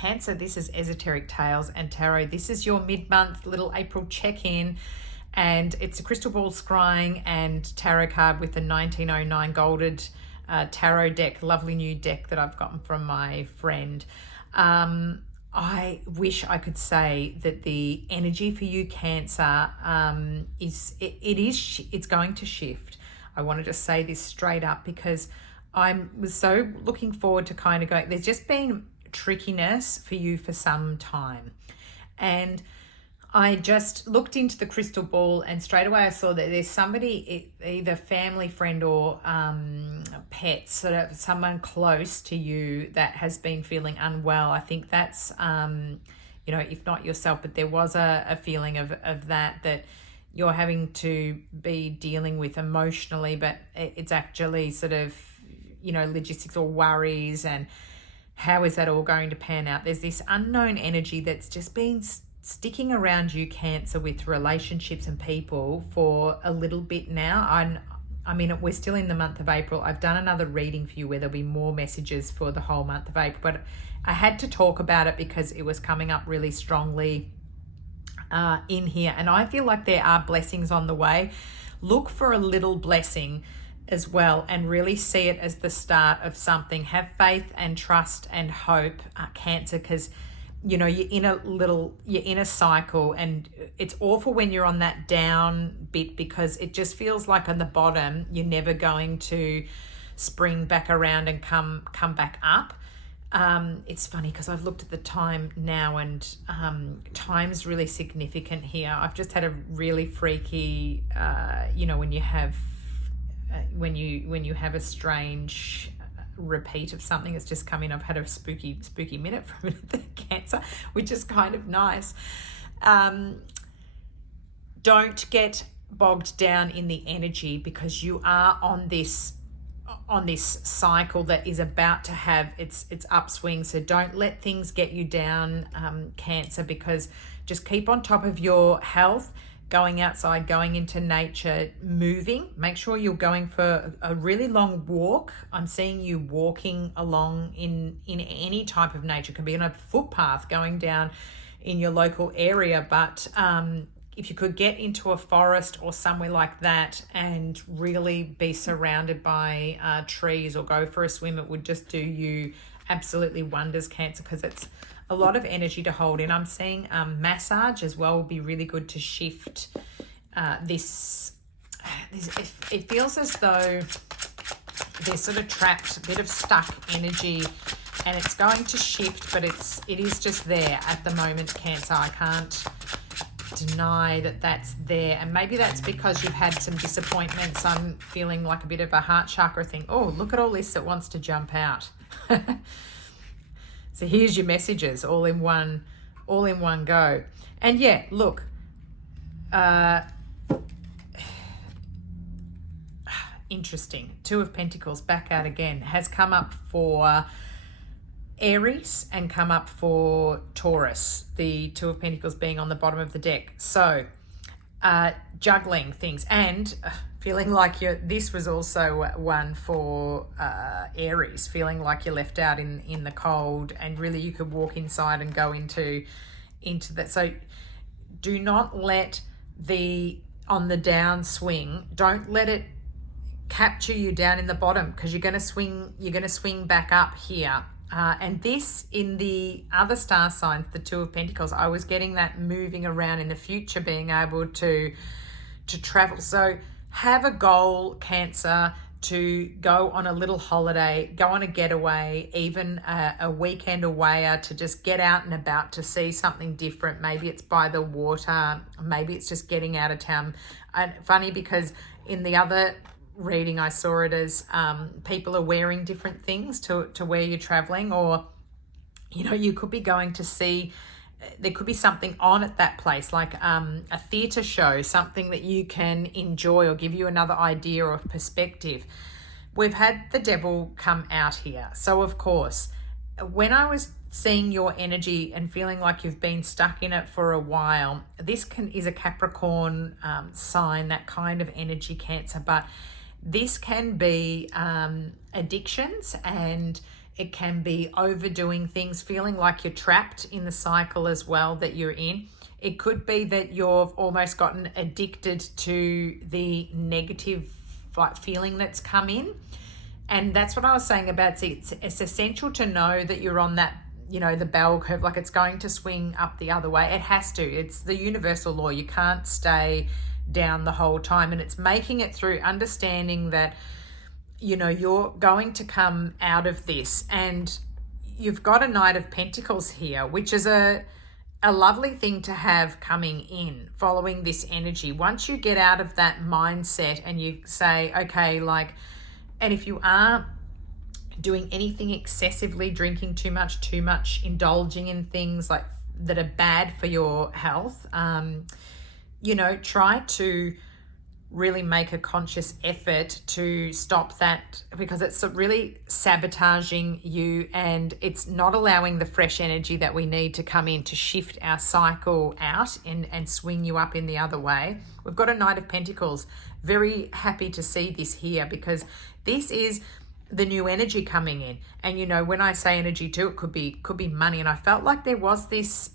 Cancer, this is Esoteric Tales and Tarot. This is your mid-month little April check-in, and it's a crystal ball scrying and tarot card with the 1909 golded tarot deck, lovely new deck that I've gotten from my friend. I wish I could say that the energy for you, Cancer, it's going to shift. I want to just say this straight up because I was so looking forward to kind of going, there's just been trickiness for you for some time. And I just looked into the crystal ball and straight away I saw that there's somebody, either family, friend, or pets, sort of someone close to you that has been feeling unwell. I think that's, if not yourself, but there was a feeling of that you're having to be dealing with emotionally, but it's actually sort of, logistics or worries, and how is that all going to pan out? There's this unknown energy that's just been sticking around you, Cancer, with relationships and people for a little bit now. I mean, we're still in the month of April. I've done another reading for you where there'll be more messages for the whole month of April, but I had to talk about it because it was coming up really strongly in here. And I feel like there are blessings on the way. Look for a little blessing as well and really see it as the start of something. Have faith and trust and hope, Cancer, because you're in a cycle, and it's awful when you're on that down bit because it just feels like on the bottom you're never going to spring back around and come back up. It's funny because I've looked at the time now, and time's really significant here. I've just had a really freaky when you have a strange repeat of something that's just come in. I've had a spooky minute from the Cancer, which is kind of nice. Don't get bogged down in the energy because you are on this cycle that is about to have its upswing. So don't let things get you down, Cancer, because just keep on top of your health, going outside, going into nature, moving. Make sure you're going for a really long walk. I'm seeing you walking along in any type of nature. It can be on a footpath going down in your local area, but if you could get into a forest or somewhere like that and really be surrounded by trees, or go for a swim, it would just do you absolutely wonders, Cancer, because it's a lot of energy to hold in. I'm seeing massage as well will be really good to shift this. It feels as though there's sort of trapped, a bit of stuck energy, and it's going to shift, but it is just there at the moment, Cancer. I can't deny that that's there, and maybe that's because you've had some disappointments. I'm feeling like a bit of a heart chakra thing. Oh, look at all this that wants to jump out. So here's your messages all in one go. And yeah, look, interesting. Two of Pentacles back out again has come up for Aries and come up for Taurus, the Two of Pentacles being on the bottom of the deck. So juggling things and feeling like this was also one for Aries, feeling like you're left out in the cold, and really you could walk inside and go into that. So do not let on the down swing, don't let it capture you down in the bottom, because you're going to swing back up here. And this, in the other star signs, the Two of Pentacles, I was getting that moving around in the future, being able to travel. So have a goal, Cancer, to go on a little holiday, go on a getaway, even a weekend away, to just get out and about to see something different. Maybe it's by the water, maybe it's just getting out of town. And funny because in the other reading I saw it as people are wearing different things to where you're traveling, or you could be going to see, there could be something on at that place, like a theatre show, something that you can enjoy or give you another idea or perspective. We've had the Devil come out here. So of course, when I was seeing your energy and feeling like you've been stuck in it for a while, this is a Capricorn sign, that kind of energy, Cancer, but this can be addictions, and It can be overdoing things, feeling like you're trapped in the cycle as well that you're in. It could be that you've almost gotten addicted to the negative feeling that's come in. And that's what I was saying about it's essential to know that you're on that, the bell curve, like it's going to swing up the other way. It has to. It's the universal law. You can't stay down the whole time. And it's making it through understanding that, you're going to come out of this. And you've got a Knight of Pentacles here, which is a lovely thing to have coming in following this energy. Once you get out of that mindset and you say, okay, and if you are doing anything excessively, drinking too much, indulging in things like that are bad for your health, try to really make a conscious effort to stop that, because it's really sabotaging you and it's not allowing the fresh energy that we need to come in to shift our cycle out and swing you up in the other way. We've got a Knight of Pentacles. Very happy to see this here, because this is the new energy coming in. And when I say energy too, it could be money. And I felt like there was this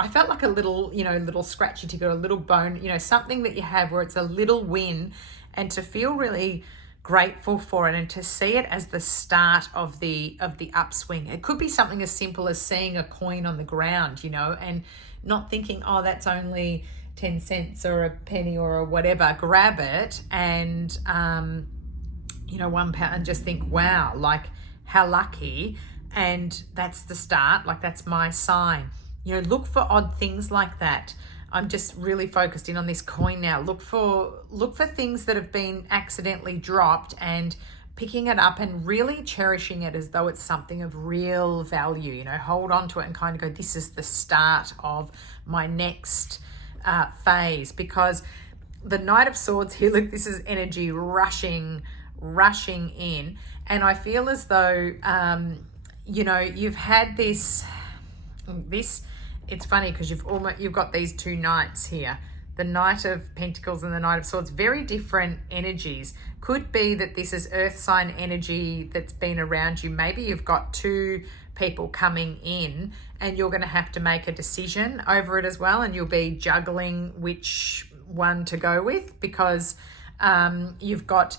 I felt like a little, little scratchy ticket, a little bone, something that you have where it's a little win, and to feel really grateful for it and to see it as the start of the upswing. It could be something as simple as seeing a coin on the ground, and not thinking, oh, that's only 10 cents or a penny or a whatever. Grab it and, £1 and just think, wow, how lucky. And that's the start. That's my sign. Look for odd things like that. I'm just really focused in on this coin now. Look for things that have been accidentally dropped and picking it up and really cherishing it as though it's something of real value. Hold on to it and kind of go, this is the start of my next phase. Because the Knight of Swords here, look, this is energy rushing in. And I feel as though, you've had this, it's funny because you've got these two knights here, the Knight of Pentacles and the Knight of Swords, very different energies. Could be that this is earth sign energy that's been around you. Maybe you've got two people coming in and you're going to have to make a decision over it as well, and you'll be juggling which one to go with, because you've got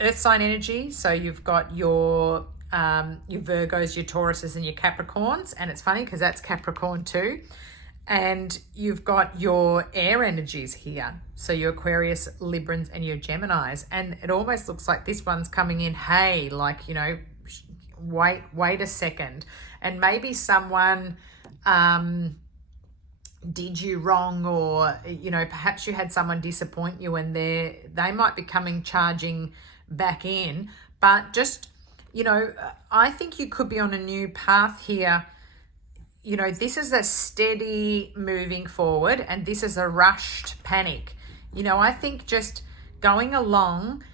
earth sign energy. So you've got your Virgos, your Tauruses and your Capricorns, and it's funny because that's Capricorn too. And you've got your air energies here, so your Aquarius, Librans and your Geminis. And it almost looks like this one's coming in, hey, wait a second, and maybe someone did you wrong, or perhaps you had someone disappoint you and they might be coming charging back in. But just I think you could be on a new path here. This is a steady moving forward, and this is a rushed panic. I think just going along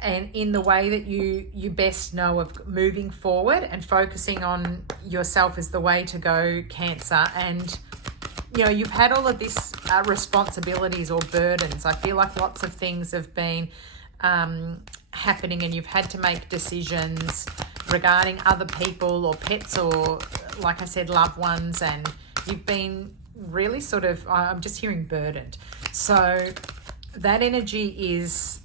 and in the way that you best know of moving forward and focusing on yourself is the way to go, Cancer. And you've had all of this responsibilities or burdens. I feel like lots of things have been happening, and you've had to make decisions regarding other people or pets or, like I said, loved ones, and you've been really sort of, I'm just hearing burdened. So that energy is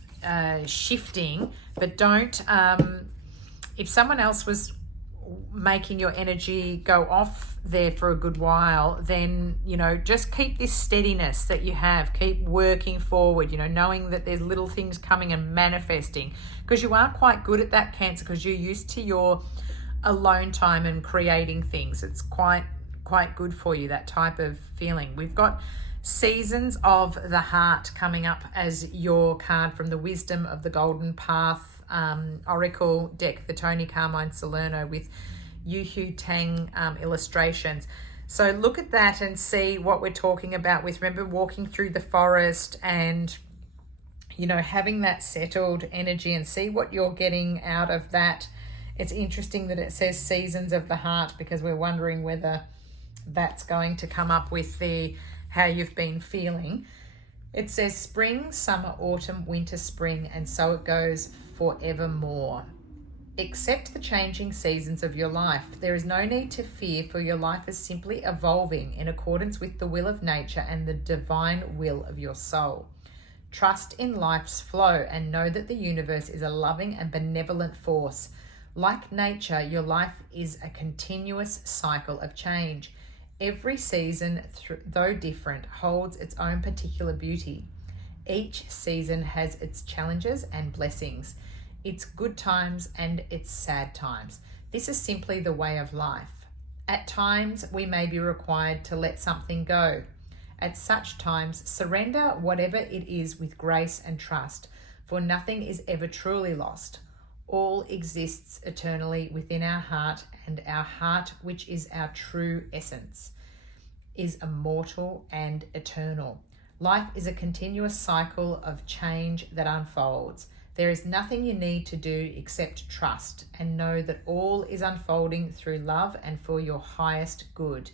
shifting, but don't, if someone else was making your energy go off there for a good while, then just keep this steadiness that you have, keep working forward, knowing that there's little things coming and manifesting, because you are quite good at that, Cancer, because you're used to your alone time and creating things. It's quite good for you, that type of feeling. We've got Seasons of the Heart coming up as your card from the Wisdom of the Golden Path Oracle deck, the Toni, Caine, Salerno with Yuehui, Tang illustrations. So look at that and see what we're talking about with, remember, walking through the forest and having that settled energy, and see what you're getting out of that. It's interesting that it says Seasons of the Heart, because we're wondering whether that's going to come up with how you've been feeling. It says spring, summer, autumn, winter, spring, and so it goes forevermore. Accept the changing seasons of your life. There is no need to fear, for your life is simply evolving in accordance with the will of nature and the divine will of your soul. Trust in life's flow and know that the universe is a loving and benevolent force. Like nature, your life is a continuous cycle of change. Every season, though different, holds its own particular beauty. Each season has its challenges and blessings, its good times and its sad times. This is simply the way of life. At times, we may be required to let something go. At such times, surrender whatever it is with grace and trust, for nothing is ever truly lost. All exists eternally within our heart, and our heart, which is our true essence, is immortal and eternal. Life is a continuous cycle of change that unfolds. There is nothing you need to do except trust and know that all is unfolding through love and for your highest good.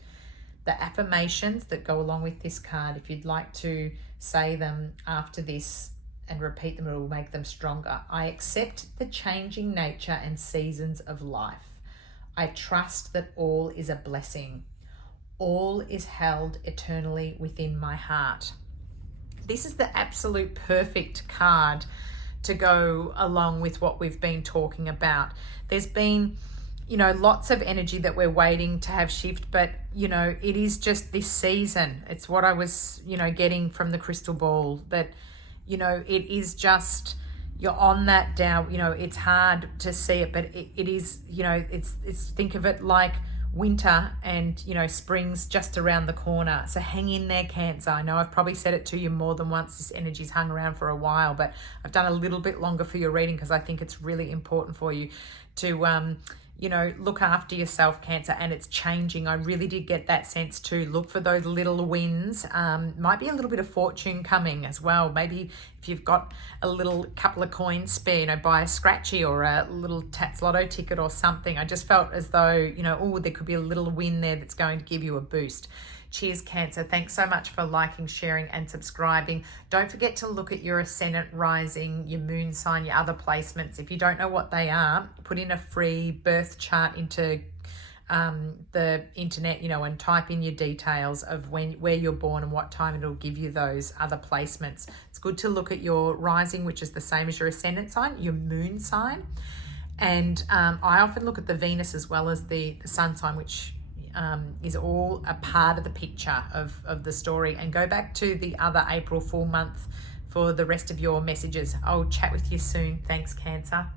The affirmations that go along with this card, if you'd like to say them after this and repeat them, it will make them stronger. I accept the changing nature and seasons of life. I trust that all is a blessing. All is held eternally within my heart. This is the absolute perfect card to go along with what we've been talking about. There's been, lots of energy that we're waiting to have shift, but, it is just this season. It's what I was, getting from the crystal ball, that, it is just, you're on that down, it's hard to see it, but it is, it's think of it like winter and, spring's just around the corner. So hang in there, Cancer. I know I've probably said it to you more than once. This energy's hung around for a while, but I've done a little bit longer for your reading because I think it's really important for you to, look after yourself, Cancer, and it's changing. I really did get that sense too. Look for those little wins. Might be a little bit of fortune coming as well. Maybe if you've got a little couple of coins spare, buy a scratchy or a little Tats Lotto ticket or something. I just felt as though, there could be a little win there that's going to give you a boost. Cheers, Cancer. Thanks so much for liking, sharing, and subscribing. Don't forget to look at your ascendant, rising, your moon sign, your other placements. If you don't know what they are, put in a free birth chart into the internet, and type in your details of where you're born and what time. It'll give you those other placements. It's good to look at your rising, which is the same as your ascendant sign, your moon sign. And I often look at the Venus as well as the sun sign, which is all a part of the picture of the story. And go back to the other April full month for the rest of your messages. I'll chat with you soon. Thanks, Cancer.